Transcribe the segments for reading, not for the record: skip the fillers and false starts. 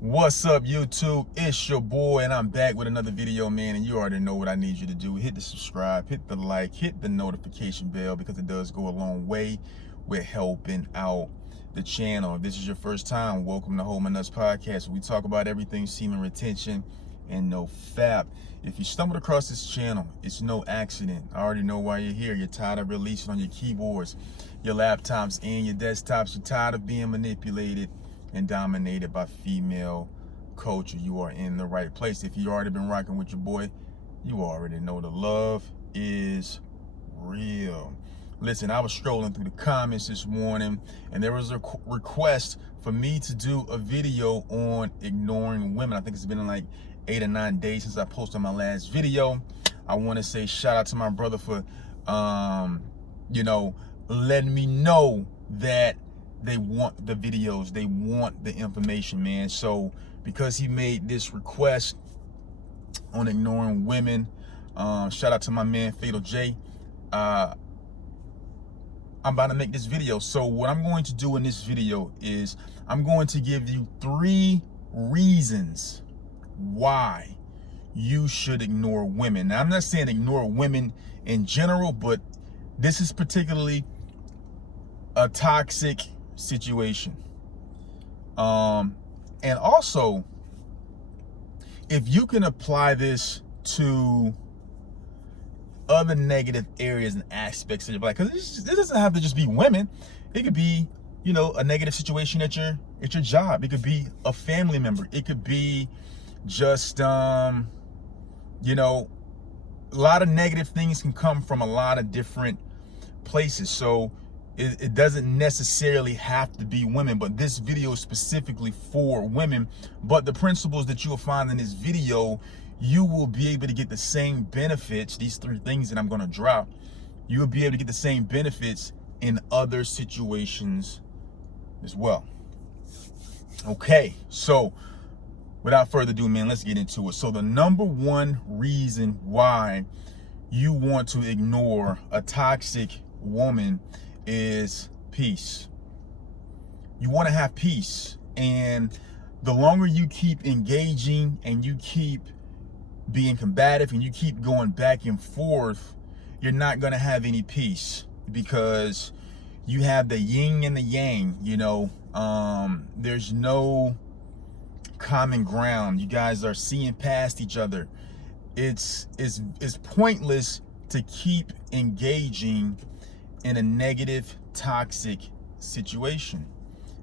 What's up, YouTube? It's your boy, and I'm back with another video, man. And you already know what I need you to do. Hit the subscribe, hit the like, hit the notification bell, because it does go a long way with helping out the channel. If this is your first time, welcome to Hold My Nuts Podcast, where we talk about everything semen retention and no fap. If you stumbled across this channel, it's no accident. I already know why you're here. You're tired of releasing on your keyboards, your laptops, and your desktops. You're tired of being manipulated and dominated by female culture. You are in the right place. If you already been rocking with your boy, you already know the love is real. Listen, I was scrolling through the comments this morning, and there was a request for me to do a video on ignoring women. I think it's been like 8 or 9 days since I posted my last video. I want to say shout out to my brother for letting me know that they want the videos, they want the information, man. So because he made this request on ignoring women, shout out to my man Fatal J. I'm about to make this video. So what I'm going to do in this video is I'm going to give you 3 reasons why you should ignore women. Now, I'm not saying ignore women in general, but this is particularly a toxic situation. And also, if you can apply this to other negative areas and aspects of your life, because it doesn't have to just be women. It could be, a negative situation at your job. It could be a family member. It could be just, a lot of negative things can come from a lot of different places. So it doesn't necessarily have to be women, but this video is specifically for women. But the principles that you will find in this video, you will be able to get the same benefits. These 3 things that I'm going to drop, you will be able to get the same benefits in other situations as well. Okay, so without further ado, man, let's get into it. So the number 1 reason why you want to ignore a toxic woman is peace. You want to have peace, and the longer you keep engaging and you keep being combative and you keep going back and forth, you're not going to have any peace, because you have the yin and the yang. There's no common ground. You guys are seeing past each other. It's pointless to keep engaging in a negative, toxic situation.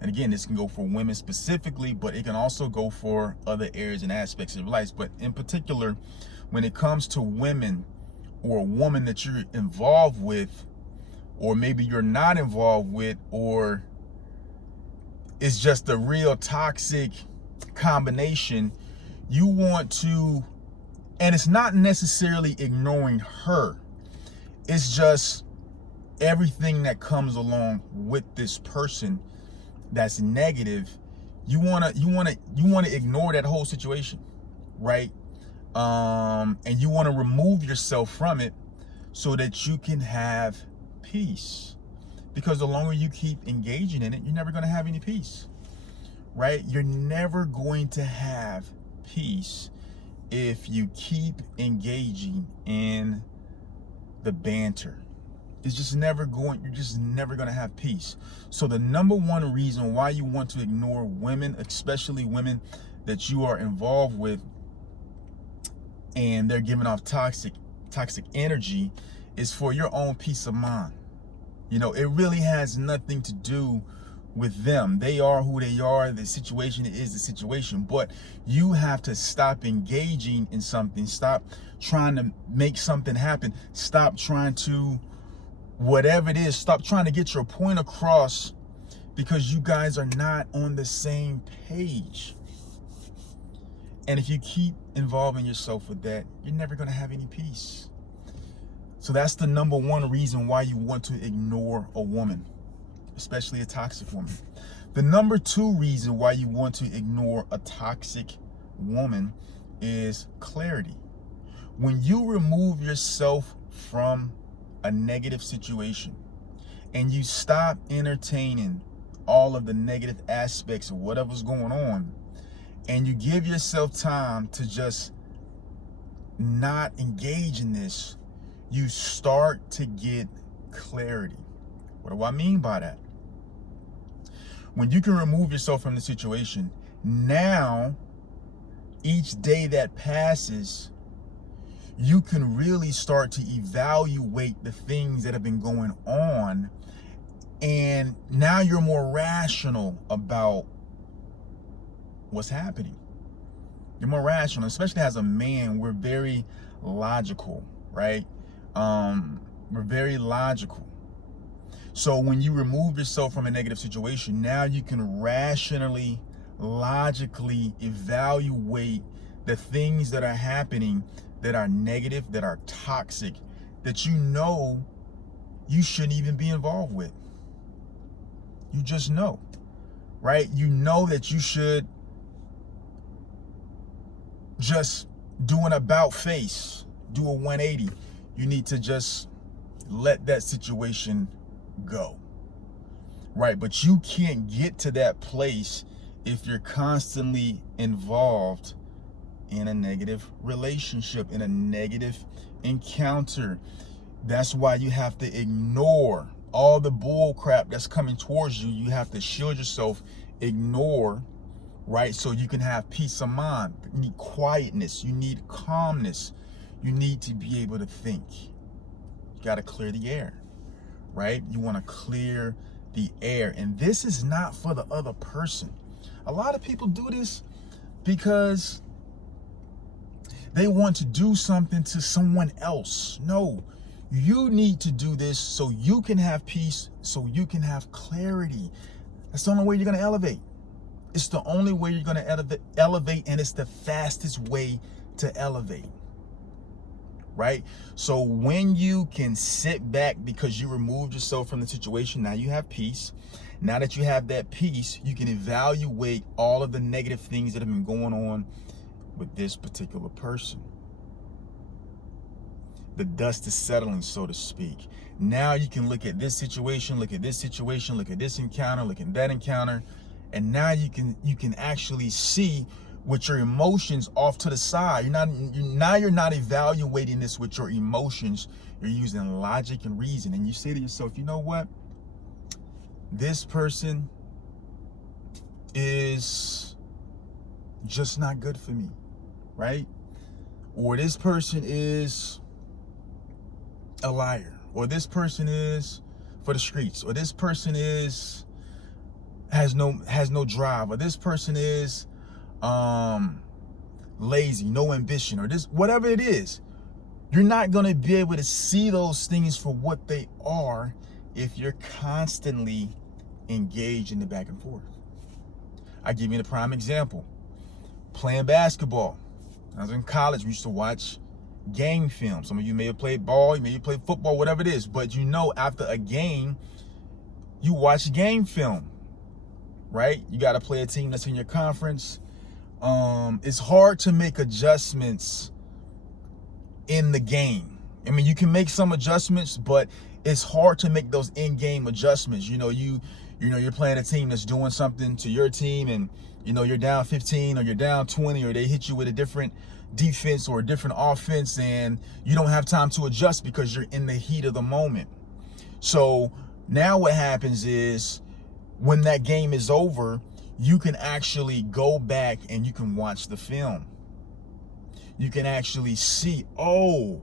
And again, this can go for women specifically, but it can also go for other areas and aspects of life. But in particular, when it comes to women, or a woman that you're involved with, or maybe you're not involved with, or it's just a real toxic combination, you want to, and it's not necessarily ignoring her, it's just everything that comes along with this person that's negative. You want to ignore that whole situation, right? And you want to remove yourself from it so that you can have peace, because the longer you keep engaging in it, you're never going to have any peace, right? You're never going to have peace if you keep engaging in the banter. You're just never going to have peace. So the number 1 reason why you want to ignore women, especially women that you are involved with and they're giving off toxic energy, is for your own peace of mind. It really has nothing to do with them. They are who they are. The situation is the situation. But you have to stop engaging in something. Stop trying to make something happen. Stop trying to, whatever it is, stop trying to get your point across, because you guys are not on the same page. And if you keep involving yourself with that, you're never going to have any peace. So that's the number 1 reason why you want to ignore a woman, especially a toxic woman. The number 2 reason why you want to ignore a toxic woman is clarity. When you remove yourself from a negative situation and you stop entertaining all of the negative aspects of whatever's going on, and you give yourself time to just not engage in this, you start to get clarity. What do I mean by that? When you can remove yourself from the situation, now each day that passes, you can really start to evaluate the things that have been going on, and now you're more rational about what's happening. You're more rational, especially as a man. We're very logical, right? We're very logical. So when you remove yourself from a negative situation, now you can rationally, logically evaluate the things that are happening that are negative, that are toxic, that you know you shouldn't even be involved with. You just know, right? You know that you should just do an about face, do a 180. You need to just let that situation go, right? But you can't get to that place if you're constantly involved in a negative relationship, in a negative encounter. That's why you have to ignore all the bull crap that's coming towards you. You have to shield yourself, ignore, right? So you can have peace of mind. You need quietness, you need calmness, you need to be able to think. You got to clear the air, right? You want to clear the air. And this is not for the other person. A lot of people do this because they want to do something to someone else. No, you need to do this so you can have peace, so you can have clarity. That's the only way you're going to elevate. It's the only way you're going to elevate, and it's the fastest way to elevate, right? So when you can sit back because you removed yourself from the situation, now you have peace. Now that you have that peace, you can evaluate all of the negative things that have been going on with this particular person. The dust is settling, so to speak. Now you can look at this situation, look at this situation, look at this encounter, look at that encounter, and now you can actually see with your emotions off to the side. You're not evaluating this with your emotions. You're using logic and reason, and you say to yourself, you know what? This person is just not good for me, right? Or this person is a liar, or this person is for the streets, or this person has no drive, or this person is lazy, no ambition, or this, whatever it is. You're not going to be able to see those things for what they are if you're constantly engaged in the back and forth. I give you the prime example. Playing basketball. When I was in college, we used to watch game film. Some of you may have played ball, you may have played football, whatever it is. But you know, after a game, you watch game film, right? You got to play a team that's in your conference. It's hard to make adjustments in the game. I mean, you can make some adjustments, but it's hard to make those in-game adjustments. You're playing a team that's doing something to your team, and you're down 15 or you're down 20, or they hit you with a different defense or a different offense, and you don't have time to adjust because you're in the heat of the moment. So now what happens is, when that game is over, you can actually go back and you can watch the film. You can actually see, oh,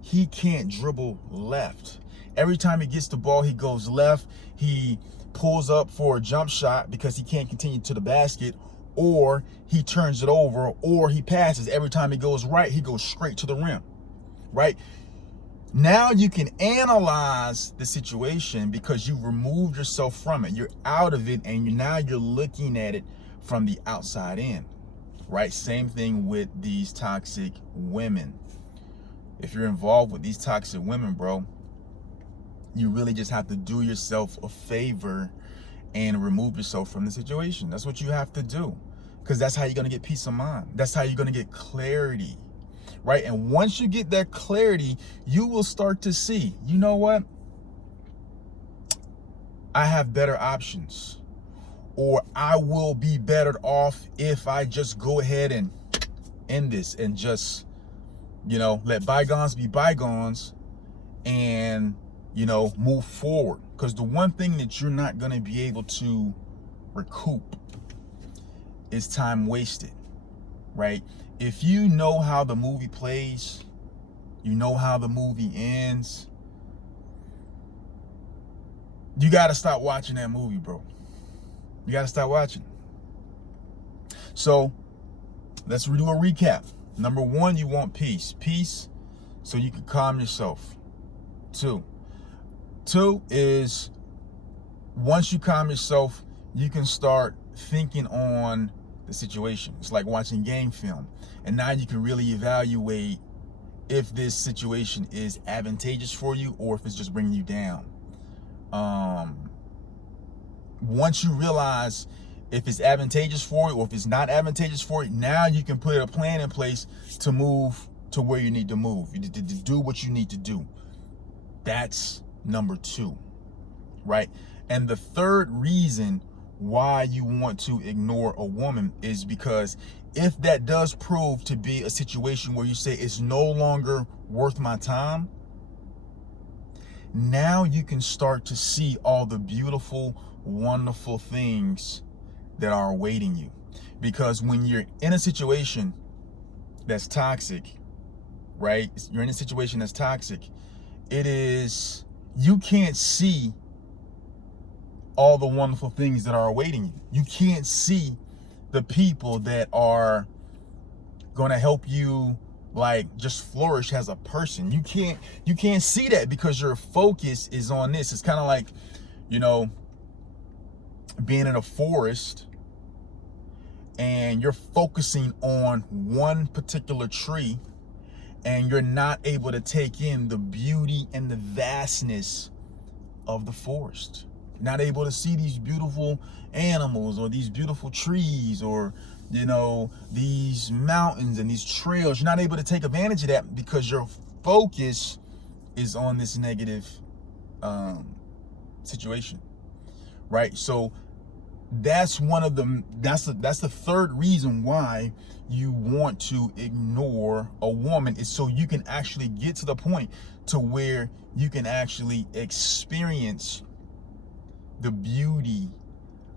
he can't dribble left. Every time he gets the ball, he goes left. He pulls up for a jump shot because he can't continue to the basket, or he turns it over, or he passes. Every time he goes right, he goes straight to the rim, right? Now you can analyze the situation because you removed yourself from it. You're out of it, and now you're looking at it from the outside in, right? Same thing with these toxic women. If you're involved with these toxic women, bro, you really just have to do yourself a favor and remove yourself from the situation. That's what you have to do, because that's how you're going to get peace of mind. That's how you're going to get clarity, right? And once you get that clarity, you will start to see, you know what? I have better options. or I will be better off if I just go ahead and end this and just, let bygones be bygones and, move forward. Because the one thing that you're not going to be able to recoup is time wasted, right? If you know how the movie plays, you know how the movie ends, you got to stop watching that movie, bro. You got to stop watching. So let's do a recap. Number one, you want peace. Peace so you can calm yourself. Two is once you calm yourself, you can start thinking on the situation. It's like watching game film. And now you can really evaluate if this situation is advantageous for you or if it's just bringing you down. Once you realize if it's advantageous for you or if it's not advantageous for you, now you can put a plan in place to move to where you need to move, to do what you need to do. That's number two, right? And the third reason why you want to ignore a woman is because if that does prove to be a situation where you say it's no longer worth my time, now you can start to see all the beautiful, wonderful things that are awaiting you. Because when you're in a situation that's toxic, right? You're in a situation that's toxic. You can't see all the wonderful things that are awaiting you. You can't see the people that are going to help you like just flourish as a person. You can't see that because your focus is on this. It's kind of like, being in a forest and you're focusing on one particular tree and you're not able to take in the beauty and the vastness of the forest. You're not able to see these beautiful animals or these beautiful trees or, these mountains and these trails. You're not able to take advantage of that because your focus is on this negative situation, right? So that's that's the third reason why you want to ignore a woman, is so you can actually get to the point to where you can actually experience the beauty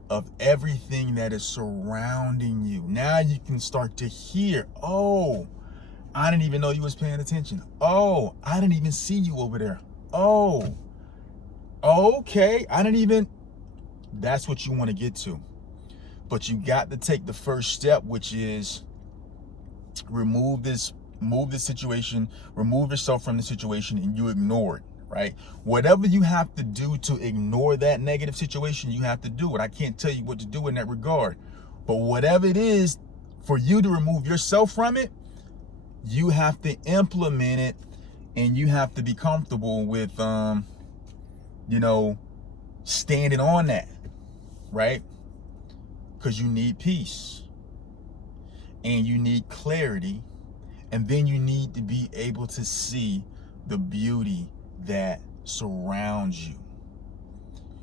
of everything that is surrounding you. Now you can start to hear, oh, I didn't even know you was paying attention. Oh, I didn't even see you over there. Oh, okay, that's what you want to get to. But you got to take the first step, which is move this situation, remove yourself from the situation, and you ignore it, right? Whatever you have to do to ignore that negative situation, you have to do it. I can't tell you what to do in that regard. But whatever it is, for you to remove yourself from it, you have to implement it, and you have to be comfortable with, standing on that, right? Because you need peace and you need clarity, and then you need to be able to see the beauty that surrounds you.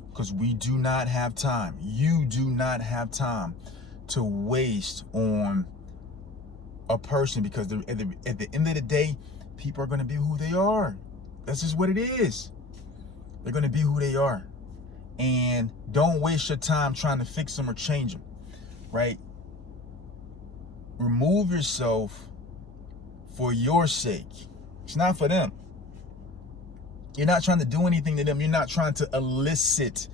Because we do not have time. You do not have time to waste on a person, because at the end of the day, people are going to be who they are. That's just what it is. They're going to be who they are. And don't waste your time trying to fix them or change them, right? Remove yourself for your sake. It's not for them. You're not trying to do anything to them. You're not trying to elicit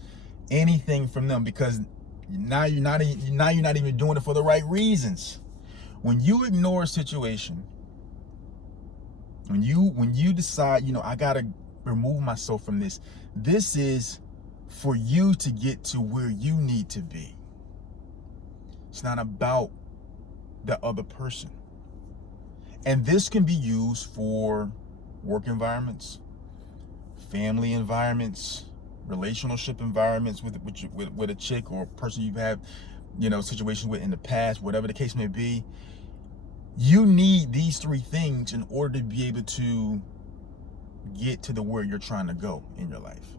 anything from them, because now you're not even doing it for the right reasons. When you ignore a situation, when you decide, I gotta remove myself from this, this is for you to get to where you need to be. It's not about the other person. And this can be used for work environments, family environments, relationship environments with a chick or a person you've had, situations with in the past, whatever the case may be. You need these three things in order to be able to get to where you're trying to go in your life,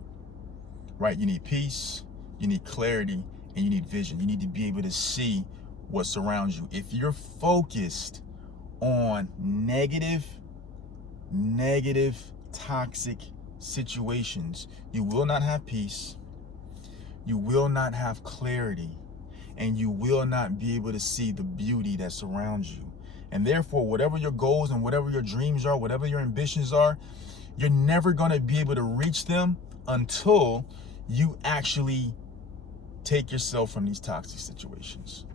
right? You need peace, you need clarity, and you need vision. You need to be able to see what surrounds you. If you're focused on negative, toxic situations, you will not have peace, you will not have clarity, and you will not be able to see the beauty that surrounds you. And therefore, whatever your goals and whatever your dreams are, whatever your ambitions are, you're never going to be able to reach them until you actually take yourself from these toxic situations.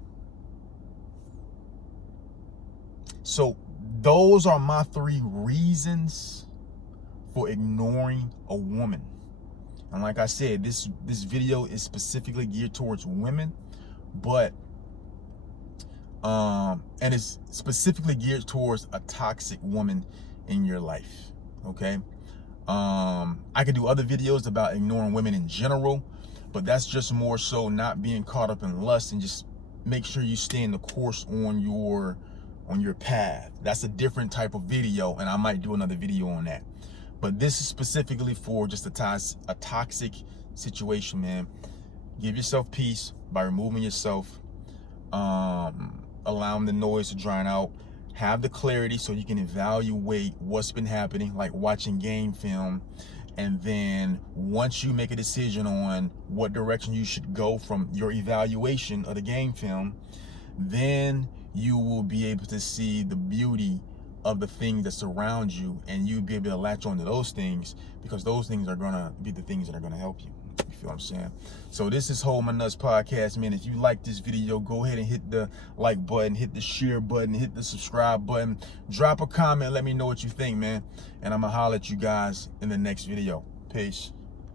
So those are my 3 reasons for ignoring a woman. And like I said, this video is specifically geared towards women, but and it's specifically geared towards a toxic woman in your life. Okay. I could do other videos about ignoring women in general, but that's just more so not being caught up in lust, and just make sure you stay in the course on your path. That's a different type of video, and I might do another video on that. But this is specifically for just a toxic situation, man. Give yourself peace by removing yourself, allowing the noise to drown out. Have the clarity so you can evaluate what's been happening, like watching game film. And then once you make a decision on what direction you should go from your evaluation of the game film, then you will be able to see the beauty of the things that surround you, and you'll be able to latch on to those things, because those things are gonna be the things that are gonna help you. You feel what I'm saying? So this is Hold My Nuts Podcast, man. If you like this video, go ahead and hit the like button, hit the share button, hit the subscribe button, drop a comment, let me know what you think, man. And I'm gonna holler at you guys in the next video. Peace.